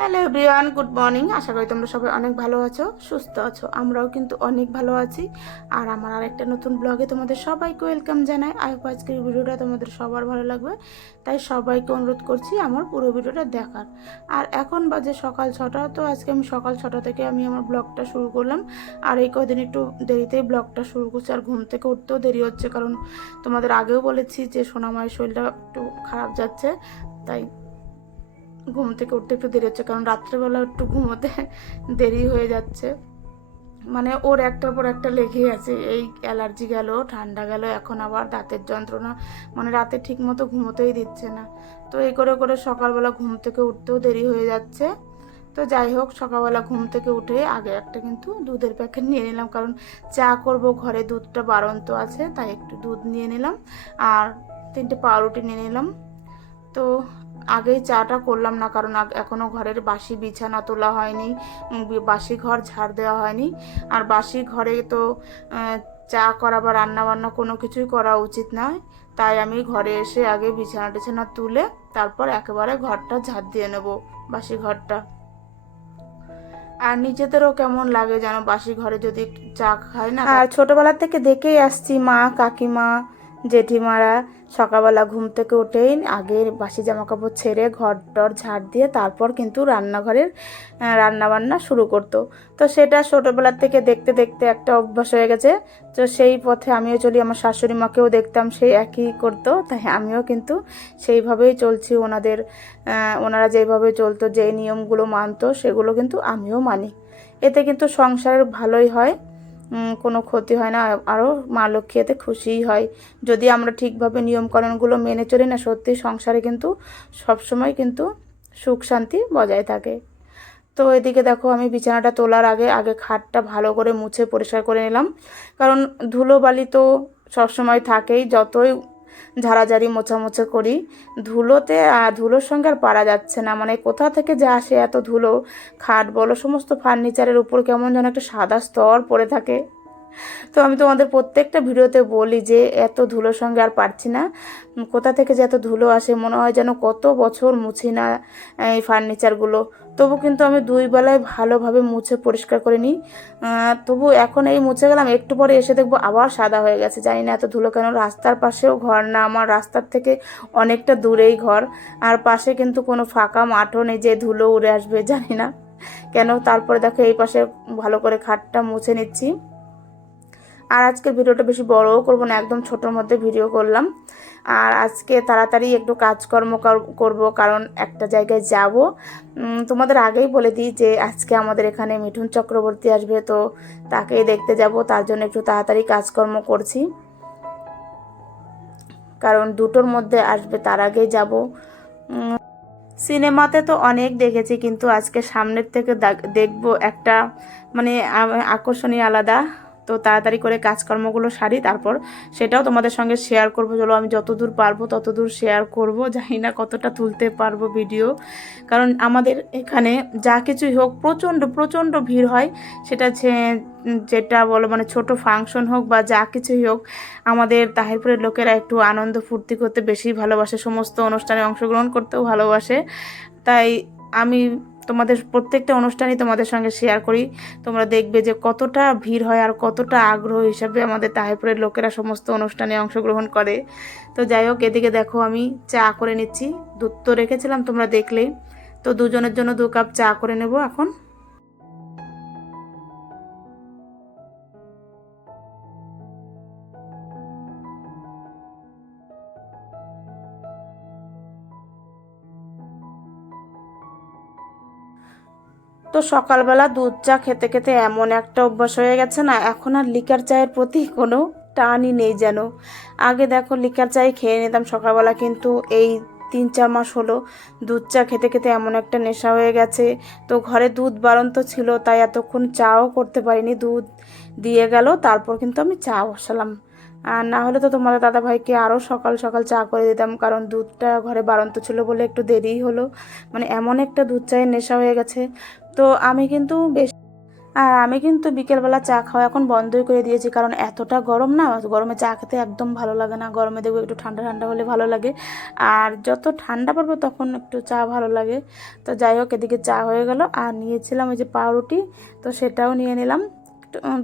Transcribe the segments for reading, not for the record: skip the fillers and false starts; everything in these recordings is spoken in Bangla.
Hello everyone, good morning. আশা করি তোমরা সবাই অনেক ভালো আছো, সুস্থ আছো। আমরাও কিন্তু অনেক ভালো আছি। আর আমার আরেকটা নতুন ব্লগে তোমাদের সবাইকে ওয়েলকাম জানাই। আই হোপ আজকের ভিডিওটা তোমাদের সবার ভালো লাগবে, তাই সবাইকে অনুরোধ করছি আমার পুরো ভিডিওটা দেখার। আর এখন বাজে সকাল 6টা। তো আজকে আমি সকাল 6টা থেকে আমি আমার ব্লগটা শুরু করলাম। আর এই কদিন একটু দেরিতেই ব্লগটা শুরু করছি, আর ঘুম থেকে উঠতেও দেরি হচ্ছে, কারণ তোমাদের আগেও বলেছি যে সোনামায়ের শরীরটা একটু খারাপ যাচ্ছে, তাই ঘুম থেকে উঠতে একটু দেরি হচ্ছে। কারণ রাত্রেবেলা একটু ঘুমোতে দেরি হয়ে যাচ্ছে, মানে ওর একটার পর একটা লেগেই আছে। এই অ্যালার্জি গেল, ঠান্ডা গেল, এখন আবার দাঁতের যন্ত্রণা, মানে রাতে ঠিক মতো ঘুমোতেই দিচ্ছে না। তো এই করে করে সকালবেলা ঘুম থেকে উঠতেও দেরি হয়ে যাচ্ছে। তো যাই হোক, সকালবেলা ঘুম থেকে উঠে আগে একটা কিন্তু দুধের প্যাকেট নিয়ে নিলাম, কারণ চা করব, ঘরে দুধটা বাড়ন্ত আছে, তাই একটু দুধ নিয়ে নিলাম আর 3টে পাউরুটি নিয়ে নিলাম। তো আগেই চাটা করলাম না, কারণ এখনও ঘরের বাসি বিছানা তোলা হয়নি, বাসি ঘর ঝাড় দেওয়া হয়নি। আর বাসি ঘরে তো চা করা বা রান্না বান্না কোনো কিছুই করা উচিত নয়। তাই আমি ঘরে এসে আগে বিছানা টিছানা তুলে তারপর একেবারে ঘরটা ঝাড় দিয়ে নেব, বাসি ঘরটা। আর নিজেদেরও কেমন লাগে যেন বাসি ঘরে যদি চা খায় না। আর ছোটবেলা থেকে দেখেই আসছি মা, কাকিমা, জেঠিমারা সকালবেলা ঘুম থেকে উঠেই আগে বাসি জামা কাপড় ছেড়ে ঘর টর ঝাড় দিয়ে তারপর কিন্তু রান্নাঘরের রান্নাবান্না শুরু করতো। তো সেটা ছোটোবেলার থেকে দেখতে দেখতে একটা অভ্যাস হয়ে গেছে। তো সেই পথে আমিও চলি, আমার শাশুড়ি মাকেও দেখতাম সেই একই করতো, তাই আমিও কিন্তু সেইভাবেই চলছি। ওনারা যেভাবে চলতো, যেই নিয়মগুলো মানতো, সেগুলো কিন্তু আমিও মানি। এতে কিন্তু সংসারের ভালোই হয়, কোনো ক্ষতি হয় না, আরও মা লক্ষ্মী এতে খুশিই হয়। যদি আমরা ঠিকভাবে নিয়মকানুনগুলো মেনে চলি না, সত্যি সংসারে কিন্তু সবসময় কিন্তু সুখ শান্তি বজায় থাকে। তো এদিকে দেখো, আমি বিছানাটা তোলার আগে আগে খাটটা ভালো করে মুছে পরিষ্কার করে নিলাম, কারণ ধুলোবালি তো সবসময় থাকেই। যতই ঝাড়াঝাড়ি মোছামোছা করি, ধুলোর সঙ্গে আর পারা যাচ্ছে না। মানে কোথা থেকে যে আসে এত ধুলো, খাট বলো, সমস্ত ফার্নিচারের উপর কেমন যেন একটা সাদা স্তর পড়ে থাকে। তো আমি তোমাদের প্রত্যেকটা ভিডিওতে বলি যে এত ধুলোর সঙ্গে আর পারছি না। কোথা থেকে যে এত ধুলো আসে, মনে হয় যেন কত বছর মুছি না এই ফার্নিচারগুলো। তবু কিন্তু আমি 2 বেলায় ভালোভাবে মুছে পরিষ্কার করে নিই। তবু এখন এই মুছে গেলাম, একটু পরে এসে দেখবো আবার সাদা হয়ে গেছে। জানি না এত ধুলো কেন। রাস্তার পাশেও ঘর না আমার, রাস্তার থেকে অনেকটা দূরেই ঘর। আর পাশে কিন্তু কোনো ফাঁকা মাঠও নেই যে ধুলো উড়ে আসবে, জানি না কেন। তারপরে দেখো এই পাশে ভালো করে খাটটা মুছে নিচ্ছি। আর আজকের ভিডিওটা বেশি বড়ও করব না, একদম ছোটোর মধ্যে ভিডিও করলাম। আর আজকে তাড়াতাড়ি একটু কাজকর্ম করব, কারণ একটা জায়গায় যাব। তোমাদের আগেই বলে দিই যে আজকে আমাদের এখানে মিঠুন চক্রবর্তী আসবে, তো তাকেই দেখতে যাব। তার জন্য একটু তাড়াতাড়ি কাজকর্ম করছি, কারণ 2টোর মধ্যে আসবে, তার আগেই যাব। সিনেমাতে তো অনেক দেখেছি, কিন্তু আজকে সামনের থেকে দেখব একটা, মানে আকর্ষণীয় আলাদা। তো তাড়াতাড়ি করে কাজকর্মগুলো সারি, তারপর সেটাও তোমাদের সঙ্গে শেয়ার করব। চলো, আমি যতদূর পারবো ততদূর শেয়ার করব। জানি না কতটা তুলতে পারবো ভিডিও, কারণ আমাদের এখানে যা কিছুই হোক প্রচণ্ড প্রচণ্ড ভিড় হয়। সেটা যেটা বলো, মানে ছোট ফাংশন হোক বা যা কিছুই হোক, আমাদের তাহিরপুরের লোকেরা একটু আনন্দ ফুর্তি করতে বেশি ভালোবাসে, সমস্ত অনুষ্ঠানে অংশগ্রহণ করতেও ভালোবাসে। তাই আমি তোমাদের প্রত্যেকটা অনুষ্ঠানই তোমাদের সঙ্গে শেয়ার করি। তোমরা দেখবে যে কতটা ভিড় হয় আর কতটা আগ্রহ হিসাবে আমাদের তাহিরপুরের লোকেরা সমস্ত অনুষ্ঠানে অংশগ্রহণ করে। তো যাই হোক, এদিকে দেখো আমি চা করে নিচ্ছি। দুধ তো রেখেছিলাম, তোমরা দেখলে। তো দুজনের জন্য 2 কাপ চা করে নেব এখন। তো সকালবেলা দুধ চা খেতে খেতে এমন একটা অভ্যাস হয়ে গেছে না, এখন আর লিকার চায়ের প্রতি কোনো টানই নেই যেন। আগে দেখো লিকার চাই খেয়ে নিতাম সকালবেলা, কিন্তু এই 3-4 মাস হলো দুধ চা খেতে খেতে এমন একটা নেশা হয়ে গেছে। তো ঘরে দুধ বাড়ন্ত ছিল, তাই এতক্ষণ চাও করতে পারিনি। দুধ দিয়ে গেল, তারপর কিন্তু আমি চা বসালাম। আর না হলে তো তোমাদের দাদাভাইকে আরও সকাল সকাল চা করে দিতাম, কারণ দুধটা ঘরে বাড়ন্ত ছিল বলে একটু দেরিই হলো। মানে এমন একটা দুধ চায়ের নেশা হয়ে গেছে। তো আমি কিন্তু বেশ আর আমি কিন্তু বিকেলবেলা চা খাওয়া এখন বন্ধই করে দিয়েছি, কারণ এতটা গরম না, গরমে চা খেতে একদম ভালো লাগে না। গরমে দেখবো একটু ঠান্ডা ঠান্ডা হলে ভালো লাগে, আর যত ঠান্ডা পড়বে তখন একটু চা ভালো লাগে। তো যাই হোক, এদিকে চা হয়ে গেল, আর নিয়েছিলাম ওই যে পাউরুটি, তো সেটাও নিয়ে নিলাম।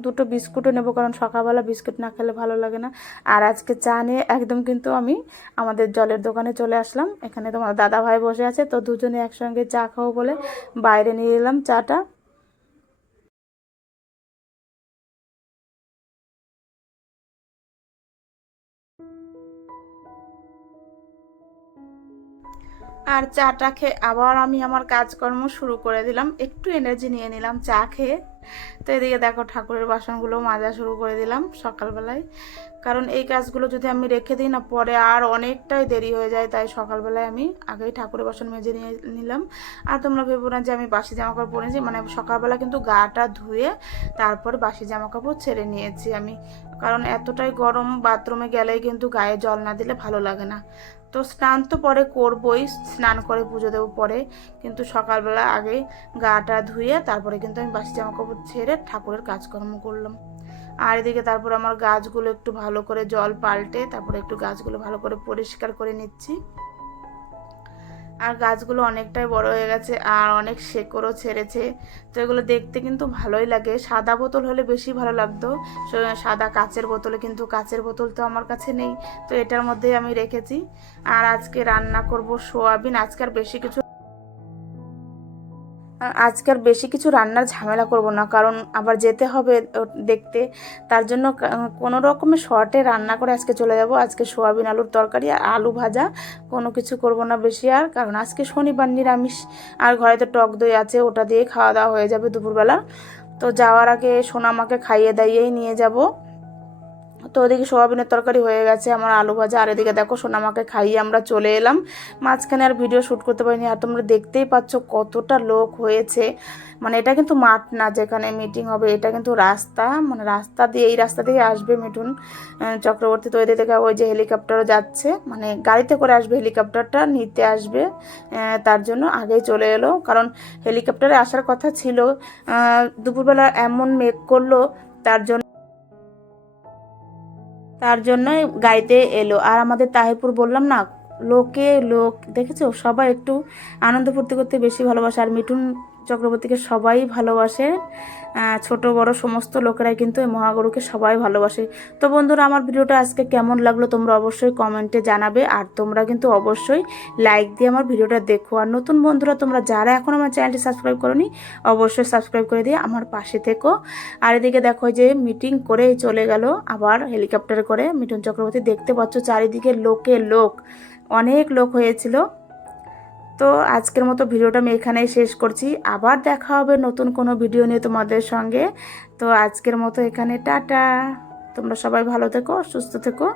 দুটো বিস্কুটও নেবো, কারণ সকালবেলা বিস্কুট না খেলে ভালো লাগে না। আর আজকে চা নিয়ে একদম কিন্তু আমি আমাদের জলের দোকানে চলে আসলাম। এখানে তোমার দাদা ভাই বসে আছে, তো দুজনে একসঙ্গে চা খাবো বলে বাইরে নিয়ে এলাম চাটা। আর চাটা খেয়ে আবার আমি আমার কাজকর্ম শুরু করে দিলাম, একটু এনার্জি নিয়ে নিলাম চা খেয়ে। তো এদিকে দেখো, ঠাকুরের বাসনগুলো মাজা শুরু করে দিলাম সকালবেলায়, কারণ এই কাজগুলো যদি আমি রেখে দিই না, পরে আর অনেকটাই দেরি হয়ে যায়। তাই সকালবেলায় আমি আগেই ঠাকুরের বাসন মেজে নিয়ে নিলাম। আর তোমরা ভেবো না যে আমি বাসি জামাকাপড় পরেছি, মানে সকালবেলা কিন্তু গাটা ধুয়ে তারপর বাসি জামাকাপড় ছেড়ে নিয়েছি আমি, কারণ এতটাই গরম, বাথরুমে গেলেই কিন্তু গায়ে জল না দিলে ভালো লাগে না। তো স্নান তো পরে করবই, স্নান করে পুজো দেবো পরে, কিন্তু সকালবেলা আগে গাটা ধুয়ে তারপরে কিন্তু আমি বাসি জামাকাপড় ছেড়ে ঠাকুরের কাজকর্ম করলাম। আর এদিকে তারপর আমার গাছগুলো একটু ভালো করে জল পাল্টে তারপরে একটু গাছগুলো ভালো করে পরিষ্কার করে নিচ্ছি। আর গাছগুলো অনেকটাই বড় হয়ে গেছে আর অনেক শেকড়ও ছেড়েছে, তো এগুলো দেখতে কিন্তু ভালোই লাগে। সাদা বোতল হলে বেশি ভালো লাগতো, সাদা কাচের বোতলে, কিন্তু কাচের বোতল তো আমার কাছে নেই, তো এটার মধ্যেই আমি রেখেছি। আর আজকে রান্না করব সোয়াবিন। আজকে আর বেশি কিছু রান্নার ঝামেলা করব না, কারণ আবার যেতে হবে দেখতে। তার জন্য কোনো রকমের শর্টে রান্না করে আজকে চলে যাব। আজকে সোয়াবিন আলুর তরকারি আর আলু ভাজা, কোনো কিছু করব না বেশি আর, কারণ আজকে শনিবার নিরামিষ। আর ঘরে তো টক দই আছে, ওটা দিয়ে খাওয়া দাওয়া হয়ে যাবে দুপুরবেলা। তো যাওয়ার আগে সোনামাকে খাইয়ে দাইয়েই নিয়ে যাব। তো ওদিকে সোয়াবিনের তরকারি হয়ে গেছে, আমার আলু ভাজা, আর এদিকে দেখো সোনামাকে খাইয়ে আমরা চলে এলাম। মাঝখানে আর ভিডিও শ্যুট করতে পারিনি। আর তোমরা দেখতেই পাচ্ছ কতটা লোক হয়েছে, মানে এটা কিন্তু মাঠ না যেখানে মিটিং হবে, এটা কিন্তু রাস্তা, মানে রাস্তা দিয়ে, এই রাস্তা দিয়ে আসবে মিঠুন চক্রবর্তী। তো এদিকে থেকে ওই যে হেলিকপ্টারও যাচ্ছে, মানে গাড়িতে করে আসবে, হেলিকপ্টারটা নিতে আসবে। তার জন্য আগেই চলে এলো, কারণ হেলিকপ্টারে আসার কথা ছিল। দুপুরবেলা এমন মেঘ করলো, তার জন্য গাড়িতে এলো। আর আমাদের তাহিরপুর বললাম না, লোকে লোক দেখেছো, সবাই একটু আনন্দ ফুর্তি করতে বেশি ভালোবাসে। আর মিঠুন চক্রবর্তীকে সবাই ভালোবাসে, ছোট বড় সমস্ত লোকেরাই কিন্তু এই মহাগুরুকে সবাই ভালোবাসে। তো বন্ধুরা, আমার ভিডিওটা আজকে কেমন লাগলো তোমরা অবশ্যই কমেন্টে জানাবে। আর তোমরা কিন্তু অবশ্যই লাইক দিয়ে আমার ভিডিওটা দেখো। আর নতুন বন্ধুরা তোমরা যারা এখন আমার চ্যানেলটি সাবস্ক্রাইব করোনি, অবশ্যই সাবস্ক্রাইব করে দিয়ে আমার পাশে থেকো। আর এদিকে দেখো যে মিটিং করে চলে গেল আবার হেলিকপ্টারে করে মিঠুন চক্রবর্তী। দেখতে পাচ্ছ চারিদিকে লোকে লোক, অনেক লোক হয়েছিল। তো আজকের মতো ভিডিওটা আমি এখানেই শেষ করছি, আবার দেখা হবে নতুন কোনো ভিডিও নিয়ে তোমাদের সঙ্গে। তো আজকের মতো এখানে টাটা, তোমরা সবাই ভালো থেকো, সুস্থ থেকো।